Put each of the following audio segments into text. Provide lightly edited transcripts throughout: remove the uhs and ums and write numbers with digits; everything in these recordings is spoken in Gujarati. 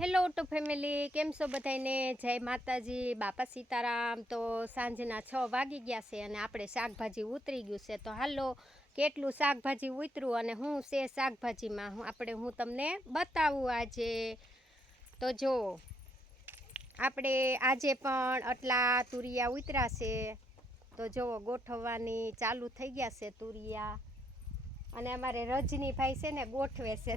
હેલો ટુ ફેમિલી, કેમ છો બધાને? જય માતાજી, બાપા સીતારામ. તો સાંજના 6 વાગી ગયા છે અને આપણે શાકભાજી ઉતરી ગયું છે. તો હાલો, કેટલું શાકભાજી ઉતર્યું અને હું છે શાકભાજીમાં હું તમને બતાવું આજે. તો જો આપણે આજે પણ આટલા તુરિયા ઉતર્યા છે. તો જુઓ, ગોઠવવાની ચાલુ થઈ ગયા છે તુરિયા. અને અમારે રજનીભાઈ છે ને ગોઠવે છે,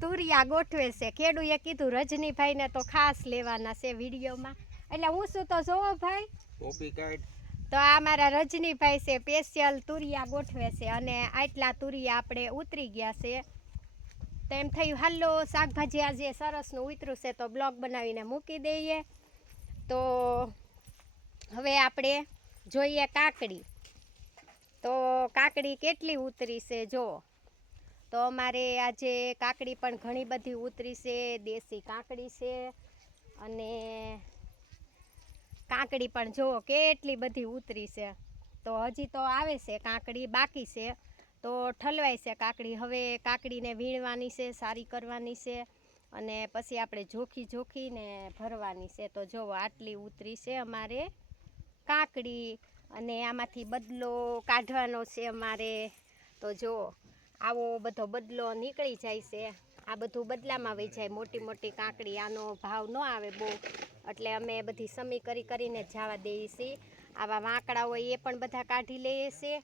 તુરિયા ગોઠવે છે. ખેડૂએ કીધું રજનીભાઈને તો ખાસ લેવાના છે વિડીયોમાં, એટલે હું શું તો જોવો ભાઈ તો આ મારા રજનીભાઈ છે, સ્પેશિયલ તુરિયા ગોઠવે છે. અને આટલા તુરિયા આપણે ઉતરી ગયા છે. તો એમ થયું હાલો શાકભાજી આજે સરસનું ઉતર્યું છે તો બ્લોગ બનાવીને મૂકી દઈએ. તો હવે આપણે જોઈએ કાકડી. તો કાકડી કેટલી ઉતરી છે જો. તો અમારે આજે કાકડી પણ ઘણી બધી ઉતરી છે. દેશી કાકડી છે અને કાકડી પણ જો કેટલી બધી ઉતરી છે. તો હજી તો આવે છે કાકડી, બાકી છે. તો ઠલવાય છે કાકડી. હવે કાકડીને વીણવાની છે, સારી કરવાની છે અને પછી આપણે જોખીને ભરવાની છે. તો જો આટલી ઉતરી છે અમારે કાકડી. અને આમાંથી બદલો કાઢવાનો છે અમારે. તો જો આવો બધો બદલો નીકળી જાય છે. આ બધું બદલામાં વહી જાય. મોટી મોટી કાકડી, આનો ભાવ ન આવે બહુ, એટલે અમે બધી સમી કરીને જવા દઈએ છીએ. આવા વાંકડા હોય એ પણ બધા કાઢી લઈએ છીએ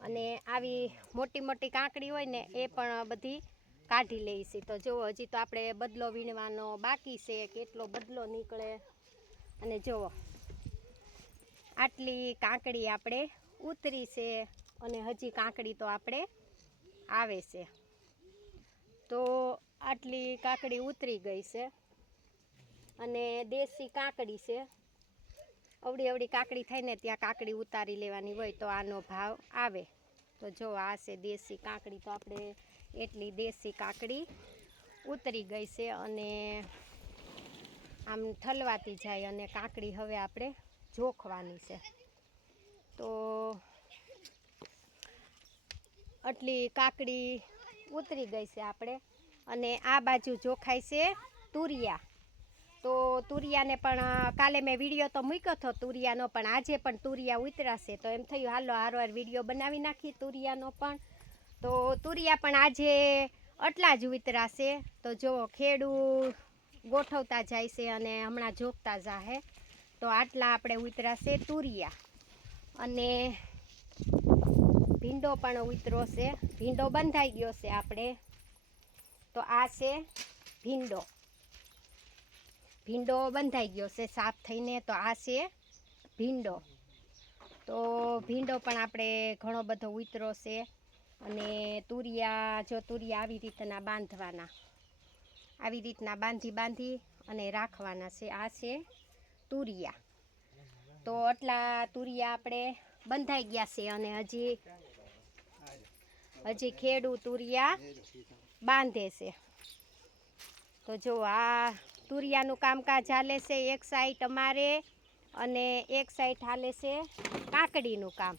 અને આવી મોટી મોટી કાકડી હોય ને એ પણ બધી કાઢી લઈએ છીએ. તો જુઓ, હજી તો આપણે બદલો વીણવાનો બાકી છે. કેટલો બદલો નીકળે. અને જુઓ આટલી કાકડી આપણે ઉતરી છે અને હજી કાકડી તો આપણે આવે છે. તો આટલી કાકડી ઉતરી ગઈ છે અને દેશી કાકડી છે. અવળી કાકડી થાય ને ત્યાં કાકડી ઉતારી લેવાની હોય તો આનો ભાવ આવે. તો જો આ છે દેશી કાકડી. તો આપણે એટલી દેશી કાકડી ઉતરી ગઈ છે અને આમ ઠલવાતી જાય. અને કાકડી હવે આપણે જોખવાની છે. તો આટલી કાકડી ઉતરી ગઈ છે આપણે. અને આ બાજુ જોખાય છે તુરિયા. તો તુરિયાને પણ કાલે મેં વિડીયો તો મૂક્યો હતો તુરિયાનો, પણ આજે પણ તુરિયા ઉતરાશે. તો એમ થયું હાલો હારવાર વિડીયો બનાવી નાખી તુરિયાનો પણ. તો તુરિયા પણ આજે આટલા જ ઉતરાશે. તો જો ખેડૂ ગોઠવતા જાય છે અને હમણાં જોખતા જાહે. તો આટલા આપણે ઉતરાશે તુરિયા. અને ભીંડો પણ ઉતરો છે. ભીંડો બંધાઈ ગયો છે આપણે. તો આ છે ભીંડો. ભીંડો બંધાઈ ગયો છે સાફ થઈને. તો આ છે ભીંડો. તો ભીંડો પણ આપણે ઘણો બધો ઉતરો છે. અને તુરિયા આવી રીતના બાંધવાના, આવી રીતના બાંધી અને રાખવાના છે. આ છે તુરિયા. તો આટલા તુરિયા આપણે બંધાઈ ગયા છે અને હજી ખેડૂ તુરિયા બાંધે છે. તો જો આ તુરિયાનું કામકાજ હાલે છે એક સાઈડ અમારે, અને એક સાઈડ હાલે છે કાકડીનું કામ.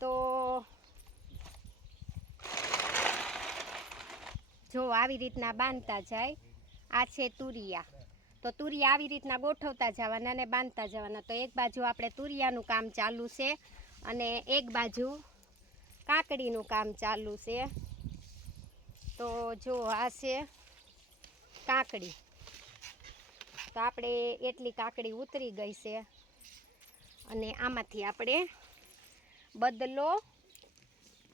તો જો આવી રીતના બાંધતા જાય. આ છે તુરિયા. તો તુરિયા આવી રીતના ગોઠવતા જવાના અને બાંધતા જવાના. તો એક બાજુ આપણે તુરિયાનું કામ ચાલુ છે અને એક બાજુ કાકડીનું કામ ચાલુ છે. તો જો આ છે કાકડી. તો આપણે એટલી કાકડી ઉતરી ગઈ છે અને આમાંથી આપણે બદલો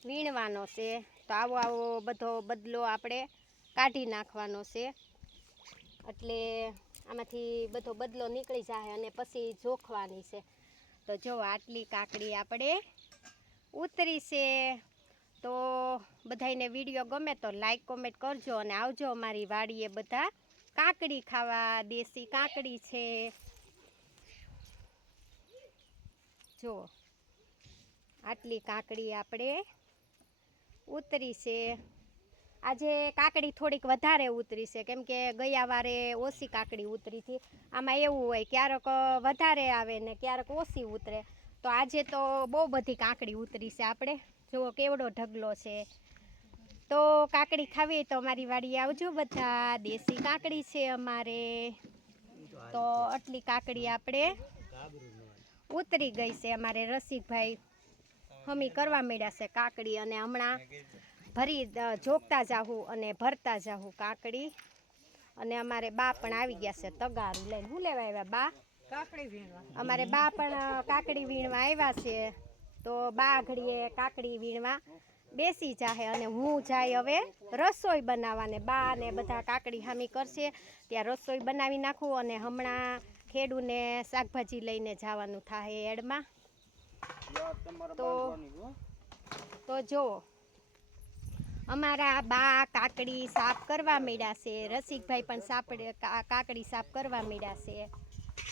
વીણવાનો છે. તો આવો બધો બદલો આપણે કાઢી નાખવાનો છે. એટલે આમાંથી બધો બદલો નીકળી જાય અને પછી જોખવાની છે. તો જો આટલી કાકડી આપણે ઉતરી છે. તો બધાને વિડીયો ગમે તો લાઈક કોમેન્ટ કરજો અને આવજો અમારી વાડીએ બધા કાકડી ખાવા. દેશી કાકડી છે. જો આટલી કાકડી આપણે ઉતરી છે. આજે કાકડી થોડીક વધારે ઉતરી છે, કેમ કે ગયા વારે ઓછી કાકડી ઉતરી હતી. આમાં એવું હોય ક્યારેક વધારે આવે ને ક્યારેક ઓછી ઉતરે. તો આજે તો બહુ બધી કાકડી ઉતરી છે આપણે. જુઓ કેવડો ઢગલો છે. તો કાકડી ખાવી તો અમારી વાડીએ આવજો બધા. દેશી કાકડી છે અમારે. તો આટલી કાકડી આપણે ઉતરી ગઈ છે. અમારે રસિકભાઈ હમી કરવા માંડ્યા છે કાકડી, અને હમણાં જોગતા જાહું અને ભરતા જાહું કાકડી. અને અમારે બા પણ આવી ગયા છે તગારું લઈને. શું લેવા આવ્યા બા? કાકડી વીણવા. અમારે બા પણ કાકડી વીણવા આવ્યા છે. તો બા ઘડીએ કાકડી વીણવા બેસી જાહે અને હું જાય હવે રસોઈ બનાવવાને. બા ને બધા કાકડી હામી કરશે ત્યાં રસોઈ બનાવી નાખું. અને હમણાં ખેડૂને શાકભાજી લઈને જવાનું થાય એડમાં. તો જો અમારા બા કાકડી સાફ કરવા માંડ્યા છે. રસિકભાઈ પણ કાકડી સાફ કરવા માંડ્યા છે.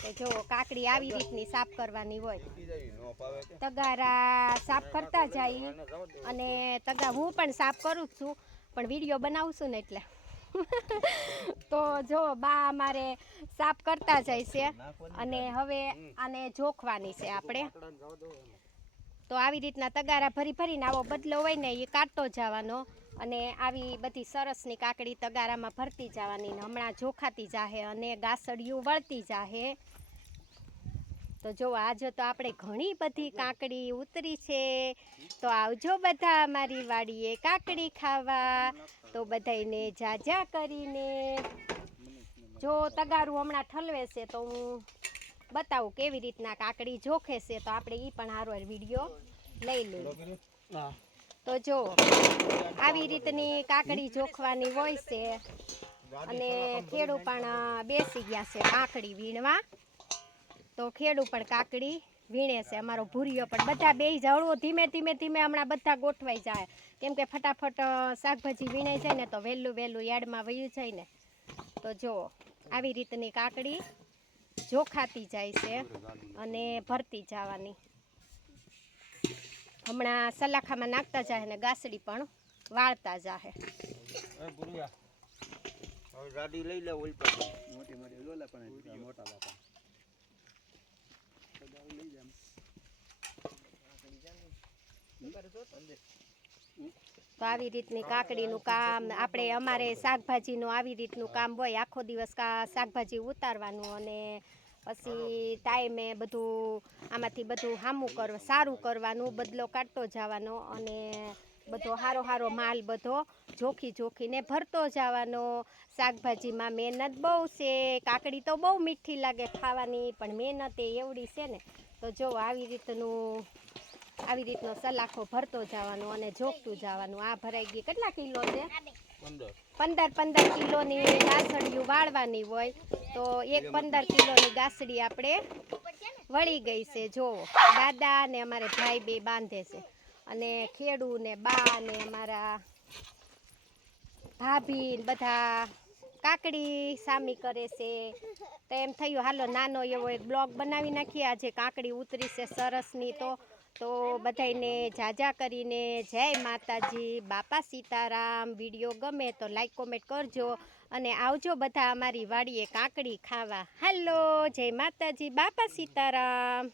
તો જો કાકડી આવી રીતની સાફ કરવાની હોય. તગારા સાફ કરતા જાય અને હું પણ સાફ કરું જ છું, પણ વિડીયો બનાવું છું ને એટલે. તો જો બા અમારે સાફ કરતા જાય છે અને હવે આને જોખવાની છે આપણે. તો આવી રીતના તગારા ભરી ભરીને આવો બદલો હોય ને એ કાઢતો જવાનો અને આવી બધી સરસની કાકડી તગારામાં ભરતી જવાની ને હમણાં જોખાતી જાહે અને ગાસડિયું વળતી જાહે. તો જો આજે તો આપણે ઘણી બધી કાકડી ઉતરી છે. તો આવજો બધા અમારી વાડીએ કાકડી ખાવા. તો બધાને જાજા કરીને જો તગારું હમણાં ઠલવે છે તો હું બતાવું કેવી રીતના કાકડી જોખે છે. તો આપણે એ પણ હારો વિડીયો લઈ લઈએ. તો જો આવી રીતની કાકડી જોખવાની હોય છે. અને ખેડૂ પણ બેસી ગયા છે કાકડી વીણવા. તો ખેડૂ પણ કાકડી વીણે છે. અમારો ભૂરિયો પણ બધા બે જળવો ધીમે ધીમે હમણાં બધા ગોઠવાઈ જાય. કેમ કે ફટાફટ શાકભાજી વીણાઈ જાય ને તો વહેલું યાર્ડમાં વયું જાય ને. તો જો આવી રીતની કાકડી જોખાતી જાય છે અને ભરતી જવાની. હમણાં સલાખામાં નાખતા જાય ને ગાસડી પણ વાળતા જાય. તો આવી રીતની કાકડીનું કામ આપણે અમારે શાકભાજીનું આવી રીતનું કામ હોય. આખો દિવસ શાકભાજી ઉતારવાનું અને પછી ટાઈમે બધું આમાંથી બધું સારું કરવાનું, બદલો કાઢતો જવાનો અને બધો હારો માલ બધો જોખીને ભરતો જવાનો. શાકભાજીમાં મહેનત બહુ છે. કાકડી તો બહુ મીઠી લાગે ખાવાની, પણ મહેનત એવડી છે ને. તો જો આવી રીતનો સલાખો ભરતો જવાનો અને જોખતું જવાનું. આ ભરાઈ ગઈ કેટલા કિલો છે? 15 કિલોની ગાસડીયું વાળવાની હોય. તો 15 કિલોની ગાસડી આપણે વળી ગઈ છે. જો દાદા ને અમારે ભાઈ બે બાંધે છે અને ખેડૂ ને બા ને અમારા ભાભી બધા કાકડી સામી કરે છે. તો એમ થયું હાલો નાનો એવો એક બ્લોગ બનાવી નાખીએ. આજે કાકડી ઉતરી છે સરસની. તો બધાને જાજા કરીને જય માતાજી, બાપા સીતારામ. વિડીયો ગમે તો લાઈક કોમેન્ટ કરજો અને આવજો બધા અમારી વાડીએ કાકડી ખાવા. હાલો, જય માતાજી, બાપા સીતારામ.